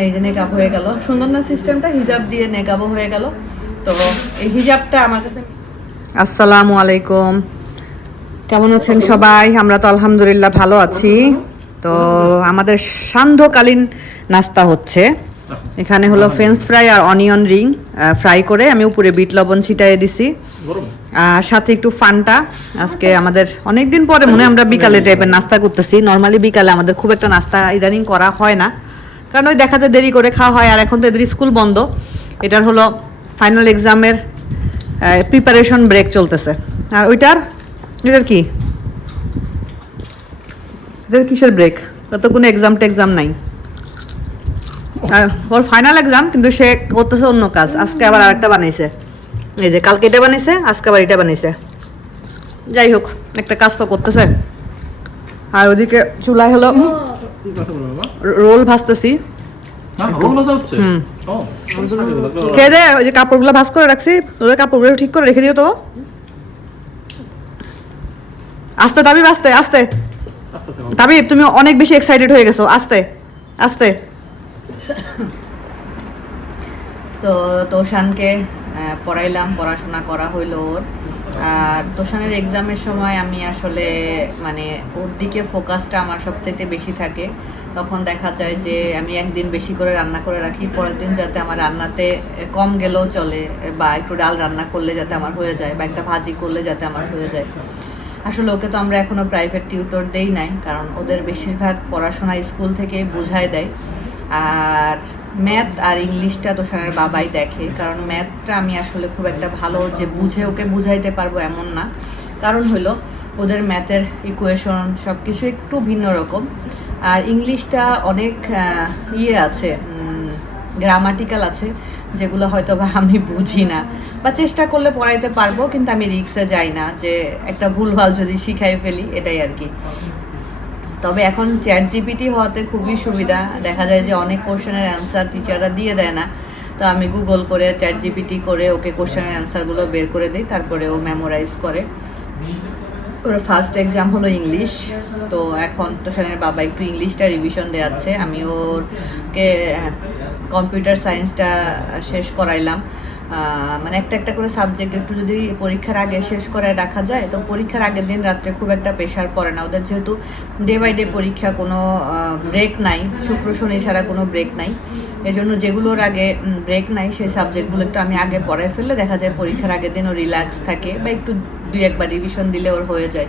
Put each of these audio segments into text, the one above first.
এই যে নেকাব হয়ে গেল, সুন্দর না সিস্টেমটা, হিজাব দিয়ে নেকাবও হয়ে গেল। তো এই হিজাবটা আমার কাছে। আসসালামু আলাইকুম, কেমন আছেন সবাই? আমরা তো আলহামদুলিল্লাহ ভালো আছি। তো আমাদের সান্ধ্যকালীন নাস্তা হচ্ছে। এখানে হলো ফ্রেঞ্চ ফ্রাই আর অনিয়ন রিং ফ্রাই করে আমি উপরে বিট লবণ ছিটাইয়ে দিছি, আর সাথে একটু ফান্টা। আজকে আমাদের অনেক দিন পরে মনে হয় আমরা বিকালে টাইপের নাস্তা করতেছি। নর্মালি বিকালে আমাদের খুব একটা নাস্তা ইদানিং করা হয় না, কারণ ওই দেখা যায় দেরি করে খাওয়া হয়, আর এখন তো এদের স্কুল বন্ধ। এটার হলো ফাইনাল এক্সামের প্রিপারেশন ব্রেক চলতেছে। আর এটার কি, এটার কিসের ব্রেক? তো কোনো এক্সাম নাই, ওর ফাইনাল এক্সাম, কিন্তু সে করতেছে অন্য কাজ। আজকে আবার আরেকটা বানাইছে, এই যে কালকে এটা বানাইছে, আজকে আবার এটা বানাইছে। যাই হোক, একটা কাজ তো করতেছে। আর ওদিকে চুলায় হলো রোল ভাজতেছি। খেয়ে দে, ওই যে কাপড়গুলো ভাজ করে রাখছি, ওদের কাপড়গুলো ঠিক করে রেখে দিও তো। আস্তে তাবিব, আস্তে আস্তে তাবিব, তুমি অনেক বেশি এক্সাইটেড হয়ে গেছো, আস্তে আস্তে। তো তোষানকে পড়াইলাম, পড়াশোনা করা হইলো ওর। আর তোষানের এক্সামের সময় আমি আসলে মানে ওর দিকে ফোকাসটা আমার সবচেয়ে বেশি থাকে। তখন দেখা যায় যে আমি একদিন বেশি করে রান্না করে রাখি, পরের দিন যাতে আমার রান্নাতে কম গেলেও চলে, বা একটু ডাল রান্না করলে যাতে আমার হয়ে যায়, বা একটা ভাজি করলে যাতে আমার হয়ে যায়। আসলে ওকে তো আমরা এখনও প্রাইভেট টিউটর দেই নাই, কারণ ওদের বেশিরভাগ পড়াশোনা স্কুল থেকে বোঝায় দেয়। আর ম্যাথ আর ইংলিশটা তোষানের বাবাই দেখে, কারণ ম্যাথটা আমি আসলে খুব একটা ভালো যে বুঝে ওকে বুঝাইতে পারবো এমন না। কারণ হলো ওদের ম্যাথের ইকুয়েশন সব কিছু একটু ভিন্ন রকম। আর ইংলিশটা অনেক আছে, গ্রামাটিক্যাল আছে, যেগুলো হয়তো বা আমি বুঝি না, বা চেষ্টা করলে পড়াইতে পারবো, কিন্তু আমি রিক্সে যাই না যে একটা ভুলভাল যদি শিখাই ফেলি, এটাই আর কি। তবে এখন চ্যাট জিপিটি হওয়াতে খুবই সুবিধা, দেখা যায় যে অনেক কোশ্চেনের অ্যান্সার টিচাররা দিয়ে দেয় না, তো আমি গুগল করে চ্যাট জিপিটি করে ওকে কোশ্চেনের অ্যান্সারগুলো বের করে দিই, তারপরে ও মেমোরাইজ করে। ওর ফার্স্ট এক্সাম হলো ইংলিশ, তো এখন তোষানের বাবা একটু ইংলিশটা রিভিশন দেওয়াচ্ছে। আমি ওরকে কম্পিউটার সায়েন্সটা শেষ করাইলাম। মানে একটা একটা করে সাবজেক্ট একটু যদি পরীক্ষার আগে শেষ করে রাখা যায়, তো পরীক্ষার আগের দিন রাত্রে খুব একটা প্রেশার পড়ে না ওদের, যেহেতু ডে বাই ডে পরীক্ষা, কোনো ব্রেক নাই, শুক্র শনি ছাড়া কোনো ব্রেক নাই। এই জন্য যেগুলোর আগে ব্রেক নাই সেই সাবজেক্টগুলো একটু আমি আগে পড়ায় ফেললে দেখা যায় পরীক্ষার আগের দিন ও রিল্যাক্স থাকে, বা একটু দুই একবার রিভিশন দিলে ওর হয়ে যায়।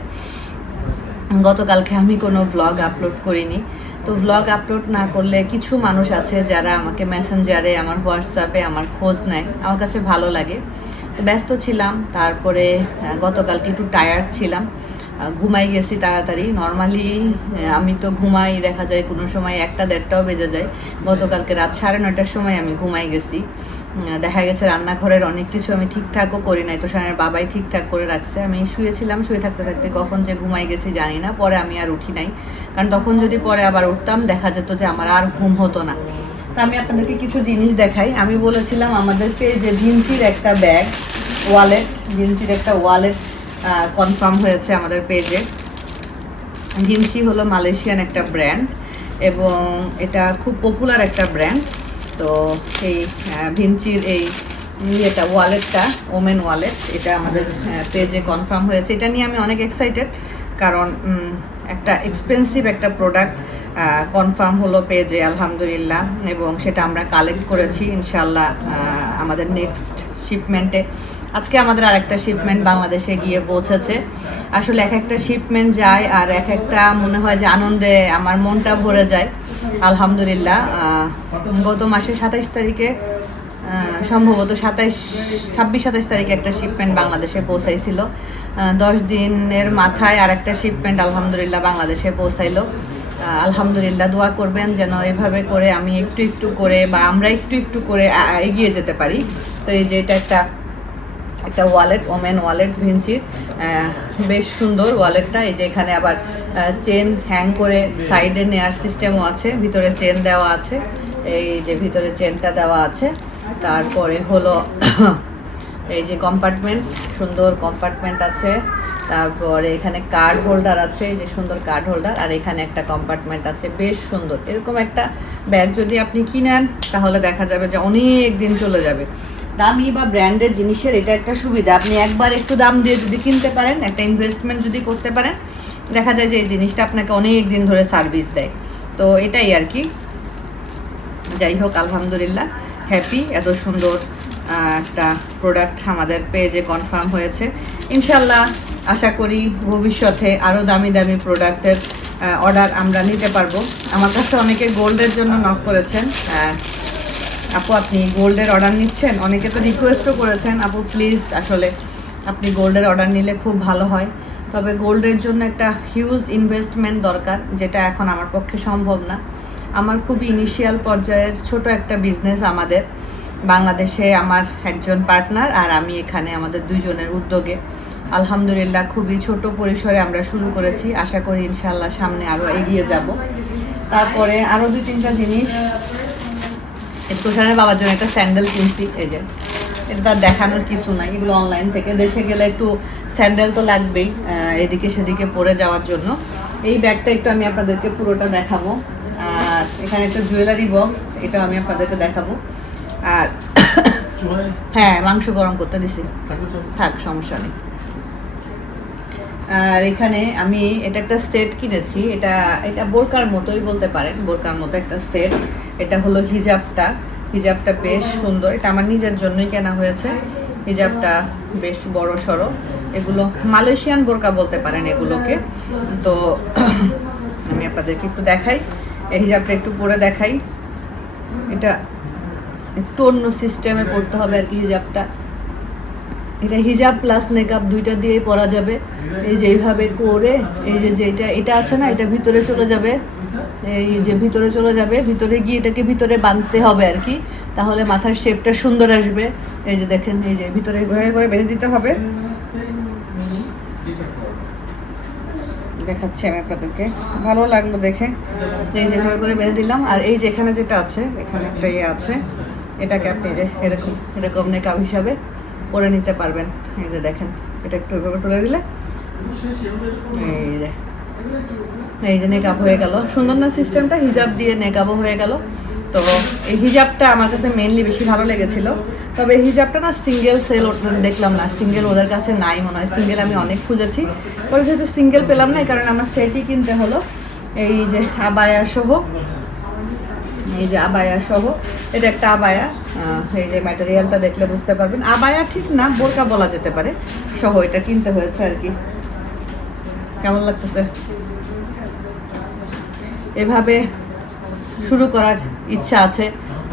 গতকালকে আমি কোনো ব্লগ আপলোড করিনি, তো ব্লগ আপলোড না করলে কিছু মানুষ আছে যারা আমাকে মেসেঞ্জারে, আমার হোয়াটসঅ্যাপে আমার খোঁজ নেয়, আমার কাছে ভালো লাগে। ব্যস্ত ছিলাম, তারপরে গতকালকে একটু টায়ার্ড ছিলাম, ঘুমাই গেছি তাড়াতাড়ি। নর্মালি আমি তো ঘুমাই, দেখা যায় কোনো সময় 1টা-1:30টাও বেজে যায়। গতকালকে রাত 9:30টার সময় আমি ঘুমাই গেছি। দেখা গেছে রান্নাঘরের অনেক কিছু আমি ঠিকঠাকও করি নাই, তোষানের বাবাই ঠিকঠাক করে রাখছে। আমি শুয়েছিলাম, শুয়ে থাকতে থাকতে কখন যে ঘুমাই গেছি জানি না, পরে আমি আর উঠি নাই, কারণ তখন যদি পরে আবার উঠতাম দেখা যেত যে আমার আর ঘুম হতো না। তো আমি আপনাদেরকে কিছু জিনিস দেখাই। আমি বলেছিলাম আমাদের পেজে ভিঞ্চির একটা ব্যাগ, ওয়ালেট, ভিঞ্চির একটা ওয়ালেট কনফার্ম হয়েছে আমাদের পেজে। ভিঞ্চি হলো মালয়েশিয়ান একটা ব্র্যান্ড, এবং এটা খুব পপুলার একটা ব্র্যান্ড। তো এই ভিঞ্চির এই ইয়েটা, ওয়ালেটটা, ওমেন ওয়ালেট, এটা আমাদের পেজে কনফার্ম হয়েছে। এটা নিয়ে আমি অনেক এক্সাইটেড, কারণ একটা এক্সপেন্সিভ একটা প্রোডাক্ট কনফার্ম হলো পেজে, আলহামদুলিল্লাহ। এবং সেটা আমরা কালেক্ট করেছি ইনশাল্লাহ আমাদের নেক্সট শিপমেন্টে। আজকে আমাদের আরেকটা শিপমেন্ট বাংলাদেশে গিয়ে পৌঁছেছে। আসলে এক একটা শিপমেন্ট যায় আর এক একটা মনে হয় যে আনন্দে আমার মনটা ভরে যায়, আলহামদুলিল্লাহ। গত মাসের 27 তারিখে, সম্ভবত 26-27 তারিখে একটা শিপমেন্ট বাংলাদেশে পৌঁছাইছিল। 10 দিনের মাথায় আর একটা শিপমেন্ট আলহামদুলিল্লাহ বাংলাদেশে পৌঁছাইলো। আলহামদুলিল্লাহ, দোয়া করবেন যেন এভাবে করে আমি একটু একটু করে, বা আমরা একটু একটু করে এগিয়ে যেতে পারি। তো এই যে এটা একটা ওয়ালেট, ওমেন ওয়ালেট ভিঞ্চির, বেশ সুন্দর ওয়ালেটটা। এই যে এখানে আবার চেন হ্যাং করে সাইডে নেয়ার সিস্টেমও আছে, ভিতরে চেন দেওয়া আছে, এই যে ভিতরে চেনটা দেওয়া আছে। তারপরে হলো এই যে কম্পার্টমেন্ট, সুন্দর কম্পার্টমেন্ট আছে। তারপরে এখানে কার্ড হোল্ডার আছে, এই যে সুন্দর কার্ড হোল্ডার, আর এখানে একটা কম্পার্টমেন্ট আছে বেশ সুন্দর। এরকম একটা ব্যাগ যদি আপনি কিনেন তাহলে দেখা যাবে যে অনেক দিন চলে যাবে। দামি বা ব্র্যান্ডের জিনিসের এটা একটা সুবিধা, আপনি একবার একটু দাম দিয়ে যদি কিনতে পারেন, একটা ইনভেস্টমেন্ট যদি করতে পারেন, দেখা যায় যে এই জিনিসটা আপনাকে অনেক দিন ধরে সার্ভিস দেয়। তো এটাই আর কি। যাই হোক, আলহামদুলিল্লাহ হ্যাপি, এত সুন্দর একটা প্রোডাক্ট আমাদের পেজে কনফার্ম হয়েছে। ইনশাল্লাহ আশা করি ভবিষ্যতে আরও দামি দামি প্রোডাক্টের অর্ডার আমরা নিতে পারবো। আমার কাছে অনেকে গোল্ডের জন্য নক করেছেন, আপু আপনি গোল্ডের অর্ডার নিচ্ছেন, অনেকে তো রিকোয়েস্টও করেছেন আপু প্লিজ আসলে আপনি গোল্ডের অর্ডার নিলে খুব ভালো হয়। তবে গোল্ডের জন্য একটা হিউজ ইনভেস্টমেন্ট দরকার, যেটা এখন আমার পক্ষে সম্ভব না। আমার খুব ইনিশিয়াল পর্যায়ের ছোট একটা বিজনেস, আমাদের বাংলাদেশে আমার একজন পার্টনার আর আমি এখানে, আমাদের দুইজনের উদ্যোগে আলহামদুলিল্লাহ খুবই ছোট পরিসরে আমরা শুরু করেছি। আশা করি ইনশাআল্লাহ সামনে আরও এগিয়ে যাব। তারপরে আরও 2-3টা জিনিস, তোষানের বাবার জন্য একটা স্যান্ডেল কিনছি, এই যে এটা দেখানোর কিছু নাই, এগুলো অনলাইন থেকে। দেশে গেলে একটু স্যান্ডেল তো লাগবেই এদিকে সেদিকে পরে যাওয়ার জন্য। এই ব্যাগটা একটু আমি আপনাদেরকে পুরোটা দেখাবো, আর এখানে একটা জুয়েলারি বক্স, এটাও আমি আপনাদেরকে দেখাবো। আর হ্যাঁ, মাংস গরম করতে দিছি, থাক সমস্যা নেই। আর এখানে আমি এটা একটা সেট কিনেছি, এটা বোরকার মতোই বলতে পারেন, বোরকার মতো একটা সেট। এটা হলো হিজাবটা বেশ সুন্দর, এটা আমার নিজের জন্যই কেনা হয়েছে। হিজাবটা বেশ বড় সড়ো, এগুলো মালয়েশিয়ান বোরকা বলতে পারেন এগুলোকে। তো আমি আপনাদেরকে একটু দেখাই, এই হিজাবটা একটু পরে দেখাই। এটা একটু অন্য সিস্টেমে পড়তে হবে আর কি হিজাবটা। এটা হিজাব প্লাস নেকআপ দুইটা দিয়েই পরা যাবে। এই যে এইভাবে করে, এই যে যেটা এটা আছে না, এটা ভিতরে চলে যাবে, এই যে ভিতরে চলে যাবে, ভিতরে গিয়ে এটাকে ভিতরে বাঁধতে হবে আর কি, তাহলে মাথার শেপটা সুন্দর আসবে। এই যে দেখেন, এই যে ভিতরে ঘুরে ঘুরে বেঁধে দিতে হবে। দেখাচ্ছি আমি আপনাদেরকে, ভালো লাগলো দেখে। এই যে ঘুরে ঘুরে বেঁধে দিলাম। আর এই যে এখানে যেটা আছে, এখানে একটা ইয়ে আছে, এটাকে আপনি যে এরকম নেকআপ হিসাবে পরে নিতে পারবেন। এই যে দেখেন, এটা একটু এভাবে তুলে দিলে এই যে নেকআপ হয়ে গেল। সুন্দর না সিস্টেমটা, হিজাব দিয়ে নেকআপও হয়ে গেল। তো এই হিজাবটা আমার কাছে মেনলি বেশি ভালো লেগেছিল। তবে হিজাবটা না সিঙ্গেল সেল দেখলাম না, সিঙ্গেল ওদের কাছে নাই মনে হয়, সিঙ্গেল আমি অনেক খুঁজেছি, পরে যেহেতু সিঙ্গেল পেলাম না, এই কারণে আমার সেটই কিনতে হলো। এই যে আবায়া সহ, এই যে আবায়া সহ, এটা একটা আবায়া, এই যে ম্যাটেরিয়ালটা দেখলে বুঝতে পারবেন, আবায়া ঠিক না, বোরকা বলা যেতে পারে, সহ এটা কিনতে হয়েছে আর কি। কেমন লাগতেছে? এভাবে শুরু করার ইচ্ছা আছে,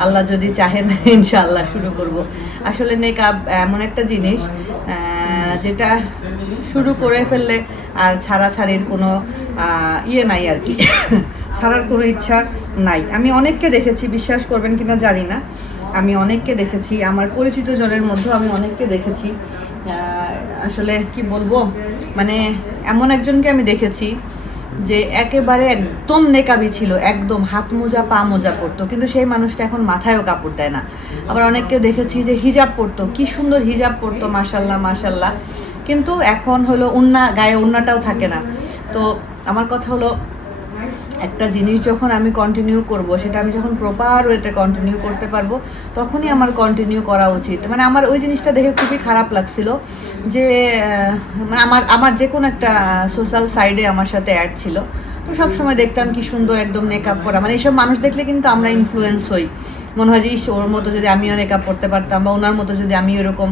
আল্লাহ যদি চাহেন ইনশাআল্লাহ শুরু করব। আসলে নেকআপ এমন একটা জিনিস যেটা শুরু করে ফেললে আর ছাড়াছাড়ির কোনো ইয়ে নাই আর কি, ছাড়ার কোনো ইচ্ছা নাই। আমি অনেককে দেখেছি, বিশ্বাস করবেন কিনা জানি না, আমি অনেককে দেখেছি, আমার পরিচিত জনের মধ্যেও আমি অনেককে দেখেছি। আসলে কি বলবো, মানে এমন একজনকে আমি দেখেছি যে একেবারে একদম নেকাবি ছিল, একদম হাত মোজা পা মোজা পরতো, কিন্তু সেই মানুষটা এখন মাথায়ও কাপড় দেয় না। আবার অনেককে দেখেছি যে হিজাব পরতো, কি সুন্দর হিজাব পরতো, মাশাল্লাহ মাশাল্লাহ, কিন্তু এখন হলো উন্না, গায়ে উন্নাটাও থাকে না। তো আমার কথা হলো, একটা জিনিস যখন আমি কন্টিনিউ করব, সেটা আমি যখন প্রপার ওয়েতে কন্টিনিউ করতে পারবো, তখনই আমার কন্টিনিউ করা উচিত। মানে আমার ওই জিনিসটা দেখে খুবই খারাপ লাগছিল যে মানে আমার যে কোনো একটা সোশ্যাল সাইডে আমার সাথে অ্যাড ছিল, তো সবসময় দেখতাম কি সুন্দর একদম মেকআপ করা, মানে এইসব মানুষ দেখলে কিন্তু আমরা ইনফ্লুয়েন্স হই, মনে হয় যে ওর মতো যদি আমিও মেকআপ করতে পারতাম, বা ওনার মতো যদি আমি এরকম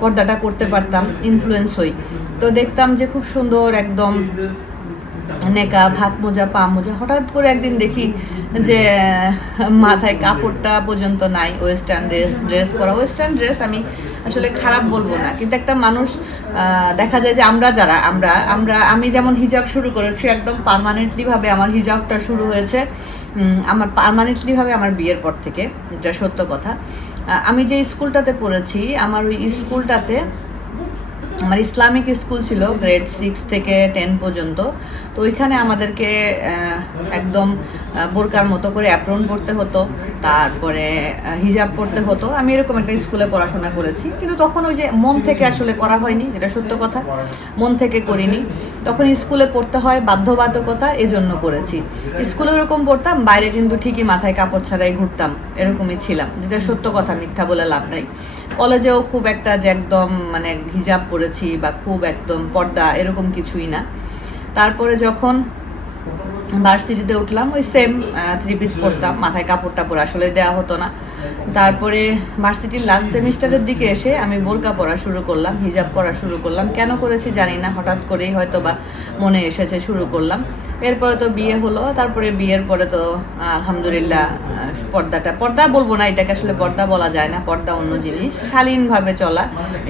পর্দাটা করতে পারতাম, ইনফ্লুয়েন্স হই। তো দেখতাম যে খুব সুন্দর একদম নেকআপ, হাত মোজা পা মোজা, হঠাৎ করে একদিন দেখি যে মাথায় কাপড়টা পর্যন্ত নাই, ওয়েস্টার্ন ড্রেস পরা। ওয়েস্টার্ন ড্রেস আমি আসলে খারাপ বলবো না, কিন্তু একটা মানুষ দেখা যায় যে আমি যেমন হিজাব শুরু করেছি একদম পার্মানেন্টলিভাবে, আমার হিজাবটা শুরু হয়েছে আমার পার্মানেন্টলিভাবে আমার বিয়ের পর থেকে, এটা সত্য কথা। আমি যে স্কুলটাতে পড়েছি, আমার ওই স্কুলটাতে আমার ইসলামিক স্কুল ছিল গ্রেড 6 থেকে 10 পর্যন্ত। তো ওইখানে আমাদেরকে একদম বোরকার মতো করে অ্যাপ্রন পড়তে হতো। তারপরে হিজাব পড়তে হতো। আমি এরকম একটা স্কুলে পড়াশোনা করেছি, কিন্তু তখন ওই যে মন থেকে আসলে করা হয়নি, যেটা সত্য কথা, মন থেকে করিনি। তখন স্কুলে পড়তে হয় বাধ্যবাধকতা, এজন্য করেছি। স্কুলে ওরকম পড়তাম, বাইরে কিন্তু ঠিকই মাথায় কাপড় ছাড়াই ঘুরতাম, এরকমই ছিলাম, যেটা সত্য কথা, মিথ্যা বলে লাভ নাই। কলেজেও খুব একটা যে একদম মানে হিজাব পরেছি বা খুব একদম পর্দা, এরকম কিছুই না। তারপরে যখন ভার্সিটিতে উঠলাম, ওই সেম 3 পিস পরতাম, মাথায় কাপড় টাপড় আসলে দেওয়া হতো না। তারপরে ভার্সিটির লাস্ট সেমিস্টারের দিকে এসে আমি বোরকা পরা শুরু করলাম, হিজাব পরা শুরু করলাম। কেন করেছি জানি না, হঠাৎ করেই হয়তো বা মনে এসেছে, শুরু করলাম। এরপরে তো বিয়ে হলো, তারপরে বিয়ের পরে তো আলহামদুলিল্লাহ পর্দা বলবো না, এটাকে আসলে পর্দা বলা যায় না, পর্দা অন্য জিনিস, শালীনভাবে চলা।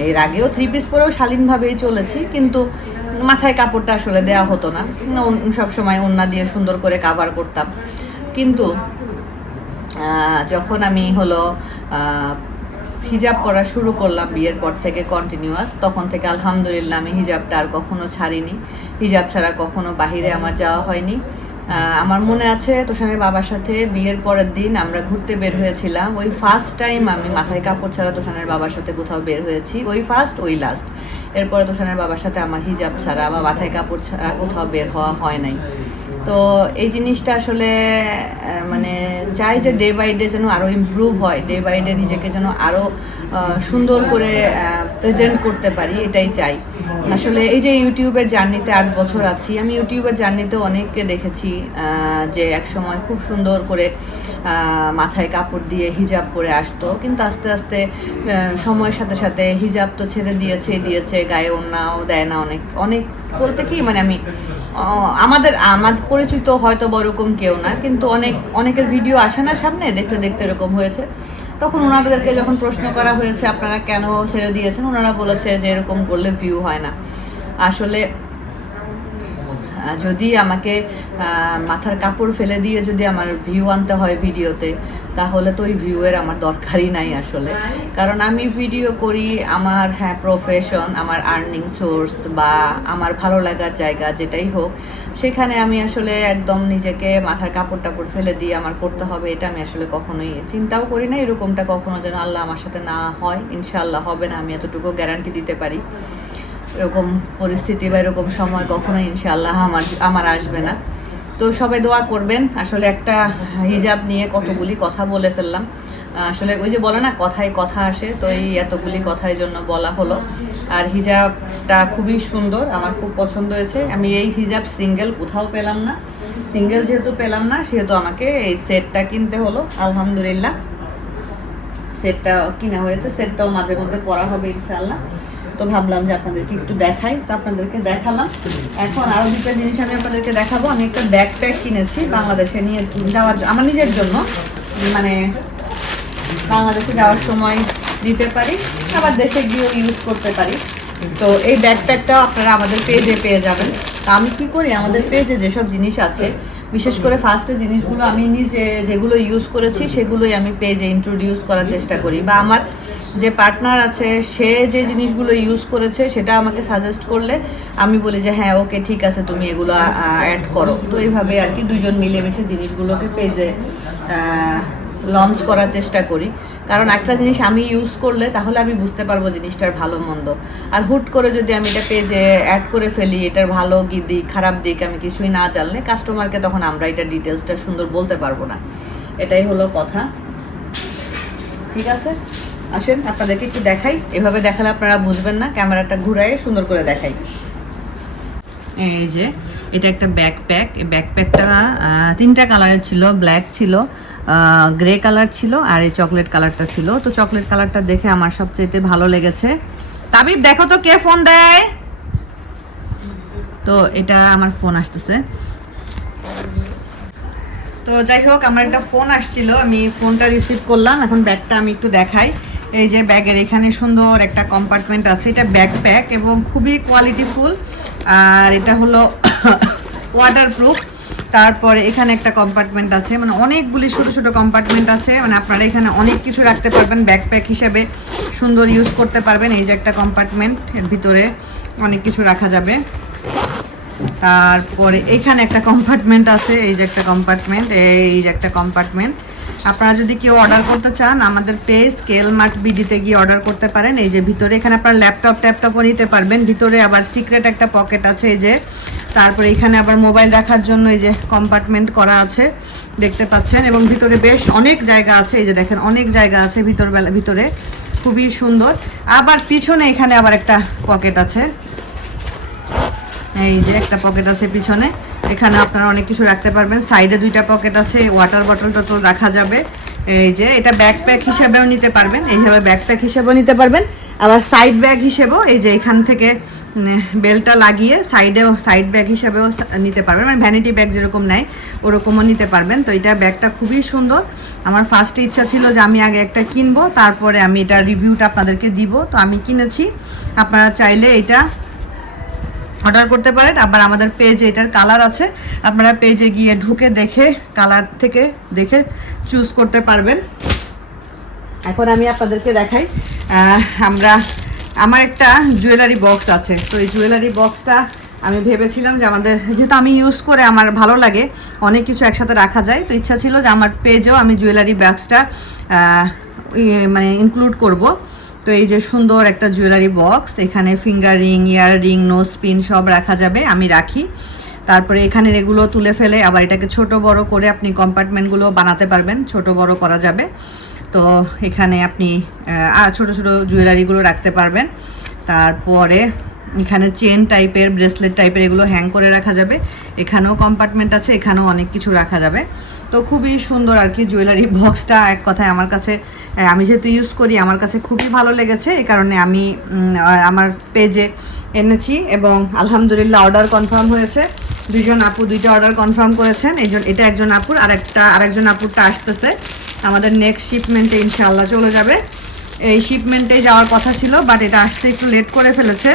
এর আগেও 3 পিস পরেও শালীনভাবেই চলেছি, কিন্তু মাথায় কাপড়টা আসলে দেওয়া হতো না, সবসময় ওড়না দিয়ে সুন্দর করে কাভার করতাম। কিন্তু যখন আমি হলো হিজাব পরা শুরু করলাম বিয়ের পর থেকে কন্টিনিউয়াস, তখন থেকে আলহামদুলিল্লাহ আমি হিজাবটা আর কখনো ছাড়িনি। হিজাব ছাড়া কখনো বাহিরে আমার যাওয়া হয়নি। আমার মনে আছে তোষানের বাবার সাথে বিয়ের পরের দিন আমরা ঘুরতে বের হয়েছিলাম, ওই ফার্স্ট টাইম আমি মাথায় কাপড় ছাড়া তোষানের বাবার সাথে কোথাও বের হয়েছি, ওই ফার্স্ট ওই লাস্ট। এরপরে তোষানের বাবার সাথে আমার হিজাব ছাড়া বা মাথায় কাপড় ছাড়া কোথাও বের হওয়া হয় নাই। তো এই জিনিসটা আসলে মানে চাই যে ডে বাই ডে যেন আরও ইমপ্রুভ হয়, ডে বাই ডে নিজেকে যেন আরও সুন্দর করে প্রেজেন্ট করতে পারি, এটাই চাই। আসলে এই যে ইউটিউবের জার্নিতে 8 বছর আছি, আমি ইউটিউবের জার্নিতে অনেককে দেখেছি যে এক সময় খুব সুন্দর করে মাথায় কাপড় দিয়ে হিজাব পরে আসতো, কিন্তু আস্তে আস্তে সময়ের সাথে সাথে হিজাব তো ছেড়ে দিয়েছে, গায়ে ওড়নাও দেয় না, অনেক অনেক বলতে কি মানে আমি আমার পরিচিত হয়তো ওরকম কেউ না, কিন্তু অনেকের ভিডিও আসে না সামনে, দেখতে দেখতে এরকম হয়েছে। তখন ওনাদেরকে যখন প্রশ্ন করা হয়েছে আপনারা কেন ছেড়ে দিয়েছেন, ওনারা বলেছে যে এরকম করলে ভিউ হয় না। আসলে যদি আমাকে মাথার কাপড় ফেলে দিয়ে যদি আমার ভিউ আনতে হয় ভিডিওতে, তাহলে তো ওই ভিউয়ের আমার দরকারই নাই আসলে। কারণ আমি ভিডিও করি আমার প্রফেশন, আমার আর্নিং সোর্স বা আমার ভালো লাগার জায়গা যেটাই হোক, সেখানে আমি আসলে একদম নিজেকে মাথার কাপড় টাপড় ফেলে দিয়ে আমার করতে হবে, এটা আমি আসলে কখনোই চিন্তাও করি না। এরকমটা কখনো যেন আল্লাহ আমার সাথে না হয়, ইনশাআল্লাহ হবে না, আমি এতটুকু গ্যারান্টি দিতে পারি। এরকম পরিস্থিতি বা এরকম সময় কখনো ইনশাআল্লাহ আমার আসবে না। তো সবাই দোয়া করবেন। আসলে একটা হিজাব নিয়ে কতগুলি কথা বলে ফেললাম, আসলে ওই যে বলে না কথায় কথা আসে, তো এই এতগুলি কথার জন্য বলা হলো। আর হিজাবটা খুবই সুন্দর, আমার খুব পছন্দ হয়েছে। আমি এই হিজাব সিঙ্গেল কোথাও পেলাম না, সিঙ্গেল যেহেতু পেলাম না সেহেতু আমাকে এই সেটটা কিনতে হলো। আলহামদুলিল্লাহ সেটটা কিনা হয়েছে, সেটটাও মাঝে মধ্যে পরা হবে ইনশাআল্লাহ। তো ভাবলাম যে আপনাদেরকে একটু দেখাই, তো আপনাদেরকে দেখালাম। এখন আরও দুটো জিনিস আমি আপনাদেরকে দেখাবো। আমি একটা ব্যাকপ্যাক কিনেছি বাংলাদেশে নিয়ে যাওয়ার, আমার নিজের জন্য, মানে বাংলাদেশে যাওয়ার সময় দিতে পারি, আবার দেশে গিয়েও ইউজ করতে পারি। তো এই ব্যাকপ্যাকটাও আপনারা আমাদের পেজে পেয়ে যাবেন। তো আমি কী করি, আমাদের পেজে যেসব জিনিস আছে, বিশেষ করে ফার্স্টে জিনিসগুলো আমি নিজে যেগুলো ইউজ করেছি সেগুলোই আমি পেজে ইন্ট্রোডিউস করার চেষ্টা করি, বা আমার যে পার্টনার আছে সে যে জিনিসগুলো ইউজ করেছে সেটা আমাকে সাজেস্ট করলে আমি বলি যে হ্যাঁ ওকে ঠিক আছে তুমি এগুলো অ্যাড করো। তো এইভাবে আর কি দুজন মিলেমিশে জিনিসগুলোকে পেজে লঞ্চ করার চেষ্টা করি। কারণ একটা জিনিস আমি ইউজ করলে তাহলে আমি বুঝতে পারবো জিনিসটার ভালো মন্দ। আর হুট করে যদি আমি এটা পেজে অ্যাড করে ফেলি, এটার ভালো দিক খারাপ দিক আমি কিছুই না জানলে কাস্টমারকে তখন আমরা এটা ডিটেলসটা সুন্দর বলতে পারবো না। এটাই হলো কথা। ঠিক আছে, আসেন আপনাদেরকে একটু দেখাই। এভাবে দেখালে আপনারা বুঝবেন না, ক্যামেরাটা ঘুরাই সুন্দর করে দেখাই। এই যে এটা একটা ব্যাকপ্যাক। এই ব্যাকপ্যাকটা 3টা কালারের ছিল, ব্ল্যাক ছিল, গ্রে কালার ছিল, আর এই চকলেট কালারটা ছিল। তো চকলেট কালারটা দেখে আমার সবচেয়ে ভালো লেগেছে। তাবিব দেখো তো কে ফোন দেয়। তো এটা আমার ফোন আসতেছে। তো যাই হোক, আমার একটা ফোন আসছিল, আমি ফোনটা রিসিভ করলাম। এখন ব্যাগটা আমি একটু দেখাই। এই যে ব্যাগের এখানে সুন্দর একটা কম্পার্টমেন্ট আছে, এটা ব্যাকপ্যাক এবং খুবই কোয়ালিটিফুল। আর এটা হলো ওয়াটারপ্রুফ। তারপরে এখানে একটা কম্পার্টমেন্ট আছে, মানে অনেকগুলি ছোটো ছোটো কম্পার্টমেন্ট আছে, মানে আপনারা এখানে অনেক কিছু রাখতে পারবেন, ব্যাকপ্যাক হিসেবে সুন্দর ইউজ করতে পারবেন। এই যে একটা কম্পার্টমেন্ট, এর ভিতরে অনেক কিছু রাখা যাবে। তারপরে এখানে একটা কম্পার্টমেন্ট আছে, এই যে একটা কম্পার্টমেন্ট, এই যে একটা কম্পার্টমেন্ট। আপনারা যদি কেউ অর্ডার করতে চান আমাদের পেজ স্কেল মার্ট বিডিতে গিয়ে অর্ডার করতে পারেন। এই যে ভিতরে এখানে আপনার ল্যাপটপও নিতে পারবেন, ভিতরে আবার সিক্রেট একটা পকেট আছে এই যে, তারপরে এখানে আবার মোবাইল রাখার জন্য এই যে কম্পার্টমেন্ট করা আছে দেখতে পাচ্ছেন, এবং ভিতরে বেশ অনেক জায়গা আছে, এই যে দেখেন অনেক জায়গা আছে ভিতরে খুবই সুন্দর। আবার পিছনে এখানে আবার একটা পকেট আছে, এই যে একটা পকেট আছে পিছনে, এখানে আপনারা অনেক কিছু রাখতে পারবেন। সাইডে 2টা পকেট আছে, ওয়াটার বটল টটল রাখা যাবে। এই যে এটা ব্যাকপ্যাক হিসেবেও নিতে পারবেন, এইভাবে ব্যাকপ্যাক হিসেবেও নিতে পারবেন, আবার সাইড ব্যাগ হিসেবেও এই যে এখান থেকে বেলটা লাগিয়ে সাইড ব্যাগ হিসেবেও নিতে পারবেন, মানে ভ্যানিটি ব্যাগ যেরকম নেয় ওরকমও নিতে পারবেন। তো এটা ব্যাগটা খুবই সুন্দর। আমার ফার্স্টে ইচ্ছা ছিল যে আমি আগে একটা কিনবো, তারপরে আমি এটা রিভিউটা আপনাদেরকে দিব। তো আমি কিনেছি, আপনারা চাইলে এটা অর্ডার করতে পারেন। আবার আমাদের পেজে এটার কালার আছে, আপনারা পেজে গিয়ে ঢুকে দেখে কালার থেকে দেখে চুজ করতে পারবেন। এখন আমি আপনাদেরকে দেখাই, আমার একটা জুয়েলারি বক্স আছে। তো এই জুয়েলারি বক্সটা আমি ভেবেছিলাম যে আমাদের, যেহেতু আমি ইউজ করে আমার ভালো লাগে অনেক কিছু একসাথে রাখা যায়, তো ইচ্ছা ছিল যে আমার পেজেও আমি জুয়েলারি বক্সটা মানে ইনক্লুড করব। তো এই যে সুন্দর একটা জুয়েলারি বক্স, এখানে ফিঙ্গার রিং, ইয়ার রিং, নোজ পিন সব রাখা যাবে, আমি রাখি। তারপরে এখানে এগুলো তুলে ফেলে আবার এটাকে ছোট বড় করে আপনি কম্পার্টমেন্টগুলো বানাতে পারবেন, ছোট বড় করা যাবে। তো এখানে আপনি ছোট ছোট জুয়েলারিগুলো রাখতে পারবেন। তারপরে এখানে চেন টাইপের, ব্রেসলেট টাইপের এগুলো হ্যাং করে রাখা যাবে। এখানেও কম্পার্টমেন্ট আছে, এখানেও অনেক কিছু রাখা যাবে। তো খুবই সুন্দর আর কি জুয়েলারি বক্সটা। এক কথায় আমার কাছে, আমি যেহেতু ইউজ করি আমার কাছে খুবই ভালো লেগেছে, এই কারণে আমি আমার পেজে এনেছি এবং আলহামদুলিল্লাহ অর্ডার কনফার্ম হয়েছে। 2জন আপু 2টা অর্ডার কনফার্ম করেছেন। এটা একজন আপুর, আরেকজন আপুরটা আসতেছে আমাদের নেক্সট শিপমেন্টে ইনশাআল্লাহ চলে যাবে। এই শিপমেন্টে যাওয়ার কথা ছিল, বাট এটা আসতে একটু লেট করে ফেলেছে,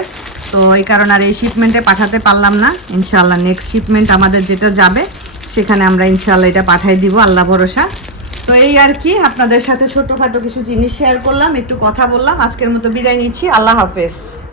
তো এই কারণে আর এই শিপমেন্টে পাঠাতে পারলাম না। ইনশাআল্লাহ নেক্সট শিপমেন্ট আমাদের যেটা যাবে সেখানে আমরা ইনশাআল্লাহ এটা পাঠিয়ে দিব, আল্লাহ ভরসা। তো এই আর কি, আপনাদের সাথে ছোটোখাটো কিছু জিনিস শেয়ার করলাম, একটু কথা বললাম। আজকের মতো বিদায় নিচ্ছি, আল্লাহ হাফেজ।